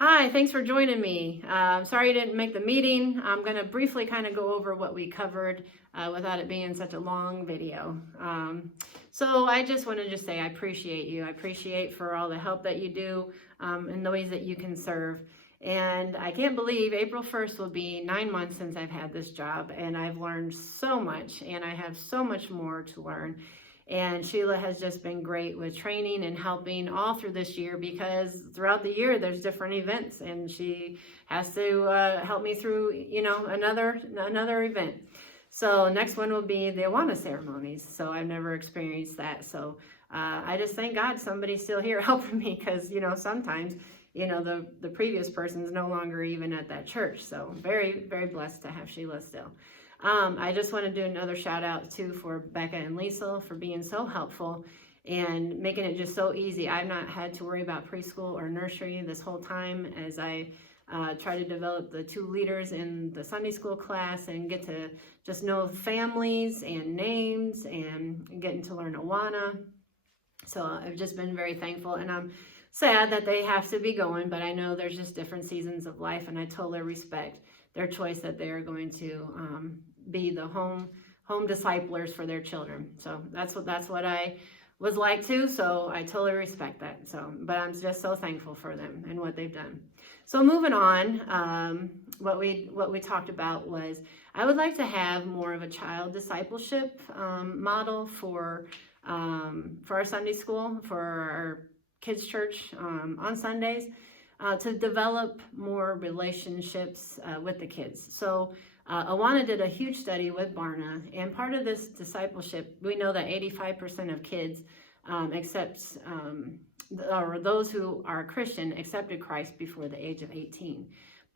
Hi, thanks for joining me. Sorry you didn't make the meeting. I'm going to briefly kind of go over what we covered without it being such a long video. So I just want to say I appreciate you. I appreciate for all the help that you do and the ways that you can serve. And I can't believe April 1st will be 9 months since I've had this job, and I've learned so much, and I have so much more to learn. And Sheila has just been great with training and helping all through this year, because throughout the year there's different events and she has to help me through, another event. So next one will be the Awana ceremonies. So I've never experienced that. So I just thank God somebody's still here helping me, because, sometimes, the previous person's no longer even at that church. So very, very blessed to have Sheila still. I just want to do another shout out too for Becca and Lisa for being so helpful and making it just so easy. I've not had to worry about preschool or nursery this whole time, as I try to develop the 2 leaders in the Sunday school class and get to just know families and names and getting to learn Awana. So I've just been very thankful, and I'm sad that they have to be going, but I know there's just different seasons of life, and I totally respect their choice that they are going to be the home disciplers for their children. So that's what I was like too. So I totally respect that. So, but I'm just so thankful for them and what they've done. So moving on, what we talked about was I would like to have more of a child discipleship model for our Sunday school, for our kids church on Sundays. To develop more relationships with the kids. So Awana did a huge study with Barna, and part of this discipleship, we know that 85% of kids or those who are Christian accepted Christ before the age of 18.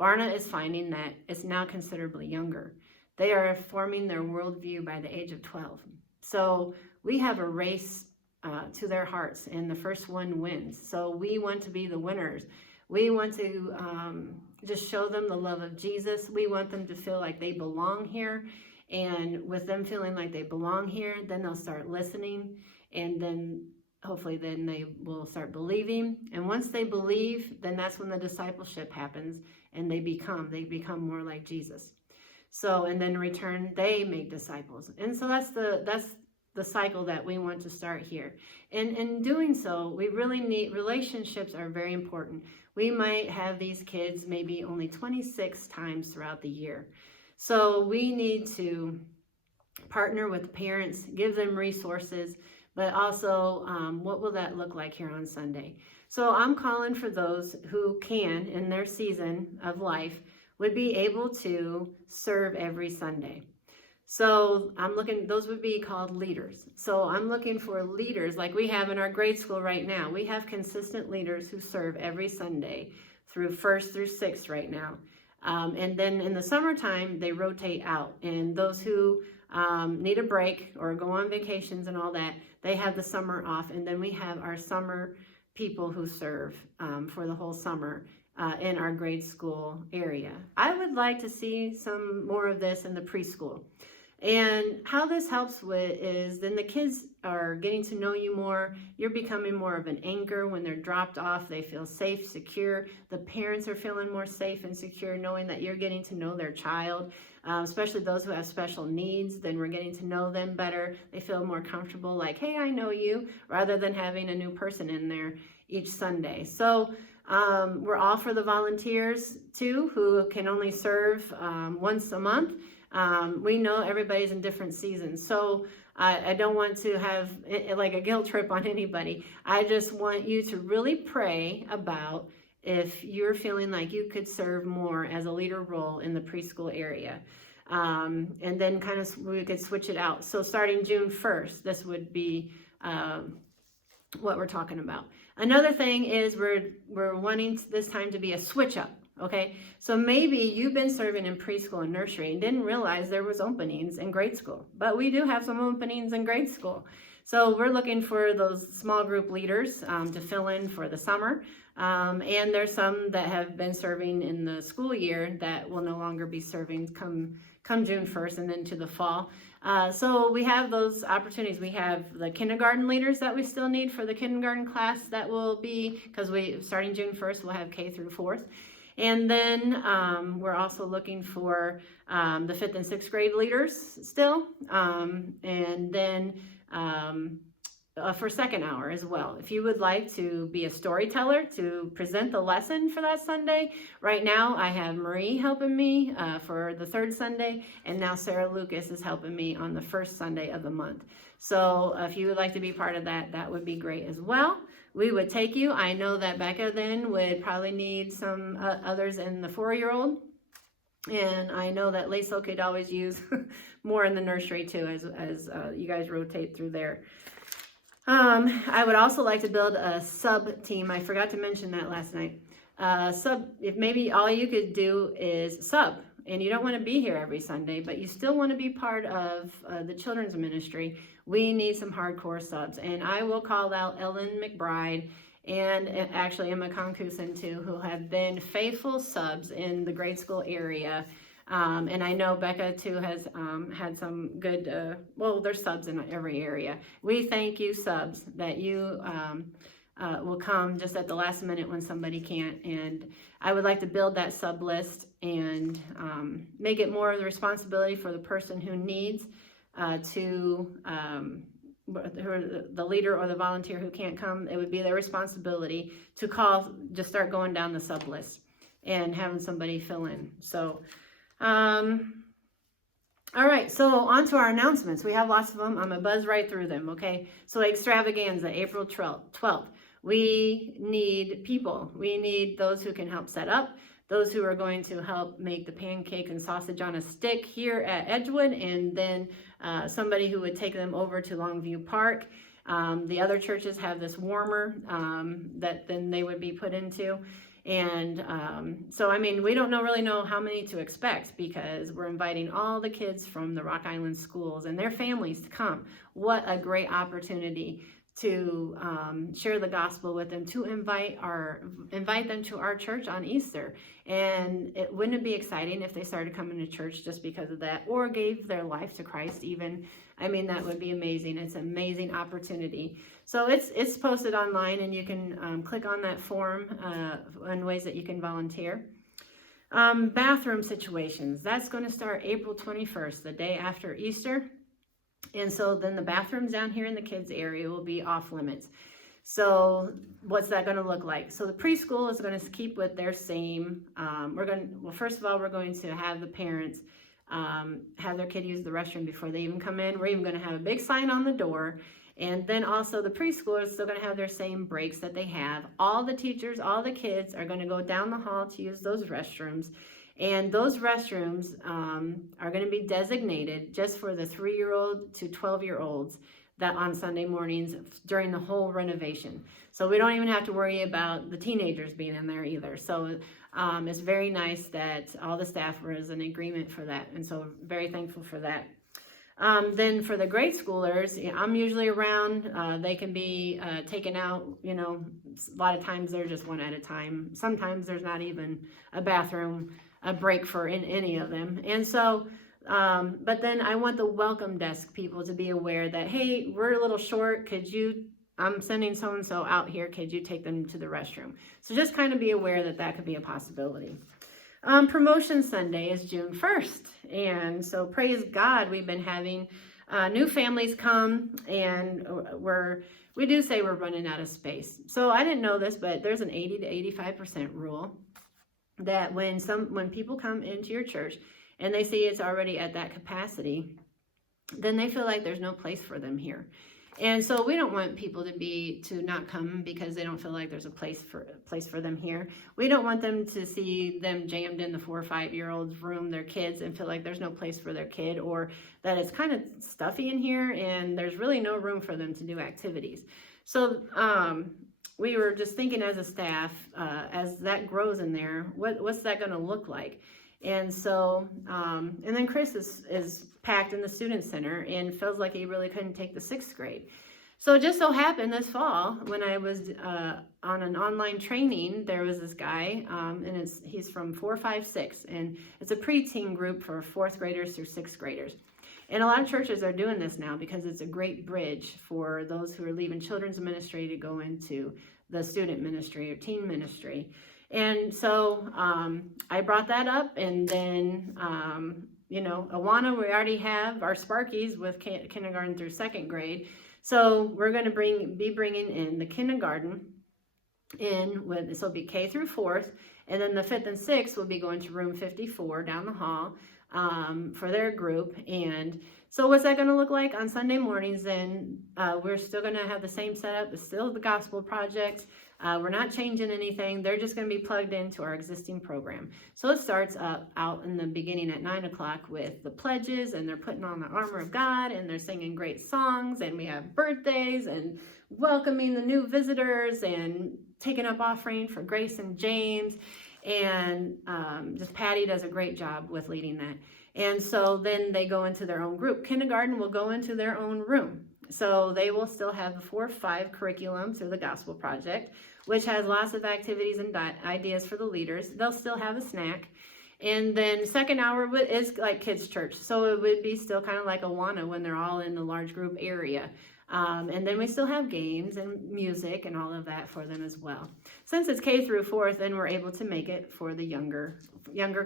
Barna is finding that it's now considerably younger. They are forming their worldview by the age of 12. So we have a race to their hearts, and the first one wins. So we want to be the winners. We want to just show them the love of Jesus. We want them to feel like they belong here. And with them feeling like they belong here, then they'll start listening. And then hopefully then they will start believing. And once they believe, then that's when the discipleship happens and they become more like Jesus. So, and then in return, they make disciples. And so that's the cycle that we want to start here. And in doing so, we really need, relationships are very important. We might have these kids maybe only 26 times throughout the year. So we need to partner with parents, give them resources, but also what will that look like here on Sunday? So I'm calling for those who can, in their season of life, would be able to serve every Sunday. So I'm looking, those would be called leaders. So I'm looking for leaders like we have in our grade school right now. We have consistent leaders who serve every Sunday through 1st through 6th right now. And then in the summertime, they rotate out. And those who need a break or go on vacations and all that, they have the summer off. And then we have our summer people who serve for the whole summer in our grade school area. I would like to see some more of this in the preschool. And how this helps with is then the kids are getting to know you more. You're becoming more of an anchor. When they're dropped off, they feel safe, secure. The parents are feeling more safe and secure, knowing that you're getting to know their child, especially those who have special needs. Then we're getting to know them better. They feel more comfortable, like, hey, I know you, rather than having a new person in there each Sunday. So we're all for the volunteers too, who can only serve once a month. We know everybody's in different seasons, so I don't want to have like a guilt trip on anybody. I just want you to really pray about if you're feeling like you could serve more as a leader role in the preschool area. And then kind of we could switch it out. So starting June 1st, this would be what we're talking about. Another thing is we're wanting this time to be a switch up. Okay, so maybe you've been serving in preschool and nursery and didn't realize there was openings in grade school, but we do have some openings in grade school. So we're looking for those small group leaders to fill in for the summer. And there's some that have been serving in the school year that will no longer be serving come June 1st and then to the fall. So we have those opportunities. We have the kindergarten leaders that we still need for the kindergarten class that will be, because starting June 1st, we'll have K through 4th. And then we're also looking for the 5th and 6th grade leaders still. And then for second hour as well. If you would like to be a storyteller to present the lesson for that Sunday, right now I have Marie helping me for the 3rd Sunday, and now Sarah Lucas is helping me on the 1st Sunday of the month. So if you would like to be part of that, that would be great as well. We would take you. I know that Becca then would probably need some others in the 4-year-old. And I know that Lacey could always use more in the nursery too, as you guys rotate through there. I would also like to build a sub team. I forgot to mention that last night. If maybe all you could do is sub, and you don't want to be here every Sunday, but you still want to be part of the children's ministry, we need some hardcore subs. And I will call out Ellen McBride and actually Emma Concuson too, who have been faithful subs in the grade school area. And I know Becca too has had some good, well, there's subs in every area. We thank you subs that you will come just at the last minute when somebody can't. And I would like to build that sub list and make it more of the responsibility for the person who needs the leader or the volunteer who can't come. It would be their responsibility to call, just start going down the sub list and having somebody fill in. So all right, so on to our announcements. We have lots of them. I'm going to buzz right through them, okay? So extravaganza, April 12th. We need people. We need those who can help set up, those who are going to help make the pancake and sausage on a stick here at Edgewood, and then somebody who would take them over to Longview Park. The other churches have this warmer that then they would be put into. And so, I mean, we don't really know how many to expect, because we're inviting all the kids from the Rock Island schools and their families to come. What a great opportunity to share the gospel with them, to invite them to our church on Easter. And wouldn't it be exciting if they started coming to church just because of that, or gave their life to Christ even? I mean, that would be amazing. It's an amazing opportunity. So it's posted online, and you can click on that form in ways that you can volunteer. Bathroom situations. That's going to start April 21st, the day after Easter. And so then the bathrooms down here in the kids area will be off limits. So what's that going to look like? So the preschool is going to keep with their same, first of all, we're going to have the parents have their kid use the restroom before they even come in. We're even going to have a big sign on the door. And then also the preschool is still going to have their same breaks that they have. All the teachers, all the kids are going to go down the hall to use those restrooms. And those restrooms are going to be designated just for the 3-year-old to 12-year-olds that on Sunday mornings during the whole renovation. So we don't even have to worry about the teenagers being in there either. So it's very nice that all the staff was in agreement for that. And so very thankful for that. Then for the grade schoolers, I'm usually around. They can be taken out, a lot of times they're just one at a time. Sometimes there's not even a bathroom, a break for in any of them. And so, but then I want the welcome desk people to be aware that, hey, we're a little short. I'm sending so-and-so out here. Could you take them to the restroom? So just kind of be aware that could be a possibility. Promotion Sunday is June 1st. And so praise God, we've been having new families come, and we do say we're running out of space. So I didn't know this, but there's an 80 to 85% rule that when people come into your church and they see it's already at that capacity, then they feel like there's no place for them here. And so we don't want people to not come because they don't feel like there's a place for them here. We don't want them to see them jammed in the 4 or 5-year-old's room, their kids, and feel like there's no place for their kid, or that it's kind of stuffy in here and there's really no room for them to do activities. So we were just thinking as a staff, as that grows in there, what's that going to look like? And so, and then Chris is packed in the student center and feels like he really couldn't take the 6th grade. So it just so happened this fall, when I was on an online training, there was this guy, and he's from 4, 5, 6, and it's a preteen group for 4th graders through 6th graders. And a lot of churches are doing this now because it's a great bridge for those who are leaving children's ministry to go into the student ministry or teen ministry. And so I brought that up, and then, Awana, we already have our Sparkies with kindergarten through 2nd grade. So we're going to be bringing in the kindergarten in with, this will be K through 4th, and then the 5th and 6th will be going to room 54 down the hall for their group. And so what's that going to look like on Sunday mornings? Then we're still going to have the same setup. It's still the gospel projects. We're not changing anything. They're just going to be plugged into our existing program. So it starts out in the beginning at 9 o'clock with the pledges, and they're putting on the armor of God, and they're singing great songs, and we have birthdays and welcoming the new visitors and taking up offering for Grace and James. And just Patty does a great job with leading that. And so then they go into their own group. Kindergarten will go into their own room. So they will still have the 4-5 curriculum through the Gospel Project, which has lots of activities and ideas for the leaders. They'll still have a snack. And then second hour is like kids' church. So it would be still kind of like Awana when they're all in the large group area. And then we still have games and music and all of that for them as well. Since it's K through 4th, then we're able to make it for the younger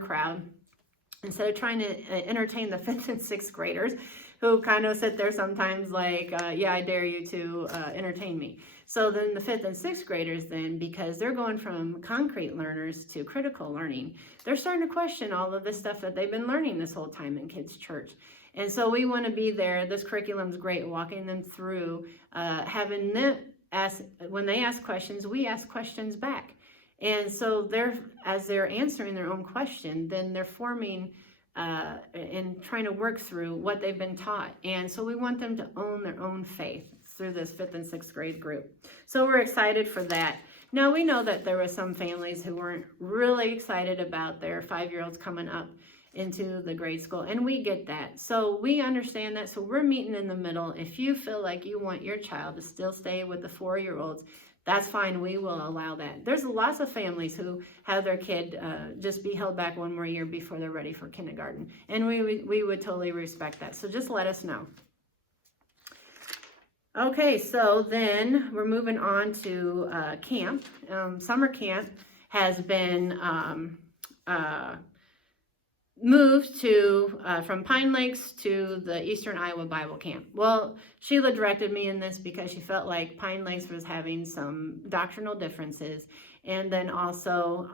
crowd. Instead of trying to entertain the 5th and 6th graders who kind of sit there sometimes like, yeah, I dare you to entertain me. So then the 5th and 6th graders then, because they're going from concrete learners to critical learning, they're starting to question all of this stuff that they've been learning this whole time in kids' church. And so we want to be there. This curriculum's great, walking them through, having them ask, when they ask questions, we ask questions back. And so as they're answering their own question, then they're forming and trying to work through what they've been taught. And so we want them to own their own faith through this 5th and 6th grade group. So we're excited for that. Now we know that there were some families who weren't really excited about their 5-year-olds coming up into the grade school, and we get that. So we understand that. So we're meeting in the middle. If you feel like you want your child to still stay with the 4-year-olds, that's fine. We will allow that. There's lots of families who have their kid just be held back one more year before they're ready for kindergarten, and we would totally respect that. So just let us know. Okay, so then we're moving on to camp. Summer camp has been moved to from Pine Lakes to the Eastern Iowa Bible Camp. Well, Sheila directed me in this because she felt like Pine Lakes was having some doctrinal differences, and then also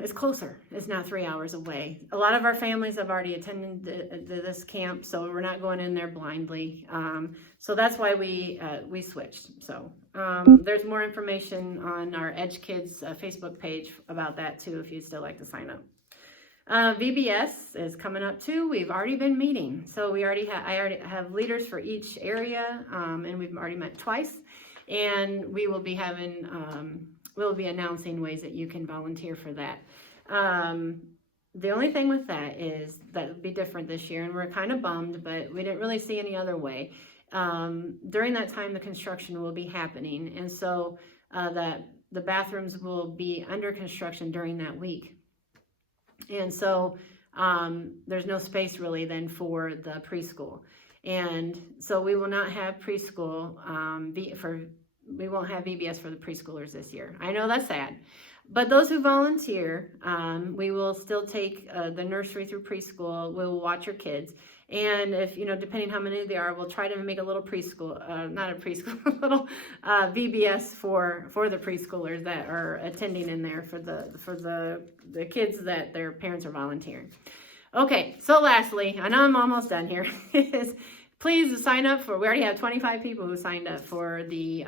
it's closer. It's not 3 hours away. A lot of our families have already attended this camp, so we're not going in there blindly. So that's why we switched. So there's more information on our EdgeKids Facebook page about that too, if you'd still like to sign up. VBS is coming up too. We've already been meeting. So I already have leaders for each area, and we've already met twice. And we will be having we'll be announcing ways that you can volunteer for that. The only thing with that is that it'll be different this year, and we're kind of bummed, but we didn't really see any other way. During that time, the construction will be happening, and so that the bathrooms will be under construction during that week. And so there's no space really then for the preschool. And so we will not have preschool we won't have VBS for the preschoolers this year. I know that's sad, but those who volunteer, we will still take the nursery through preschool. We will watch your kids. And if, depending how many there are, we'll try to make a little preschool, not a preschool, a little VBS for the preschoolers that are attending in there for the kids that their parents are volunteering. Okay, so lastly, I know I'm almost done here, is please sign up we already have 25 people who signed up for the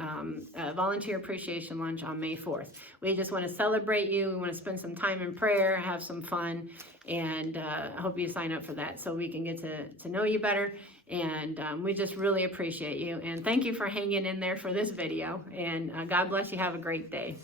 Volunteer Appreciation Lunch on May 4th. We just want to celebrate you. We want to spend some time in prayer, have some fun, and I hope you sign up for that so we can get to know you better. And we just really appreciate you. And thank you for hanging in there for this video. And God bless you. Have a great day.